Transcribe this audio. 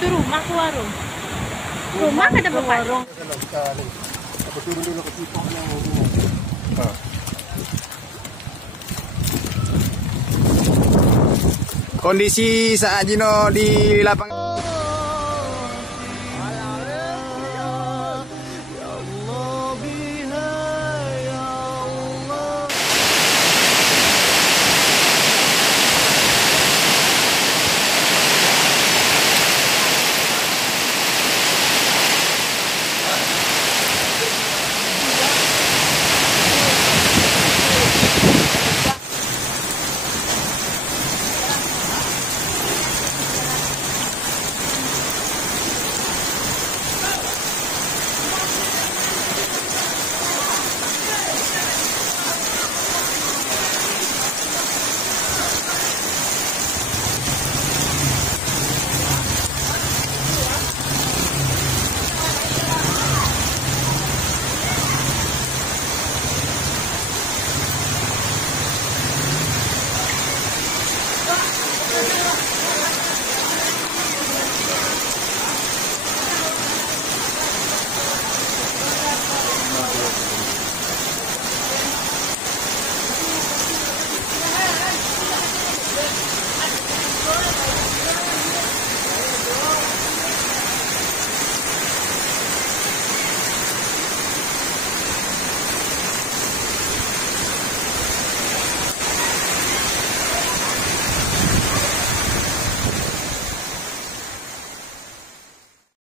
Itu rumah ke warung? Rumah ke ada bapak? Warung. Apa turun dulu ke sipok yang rumah. Kondisi saat Jino di lapangan.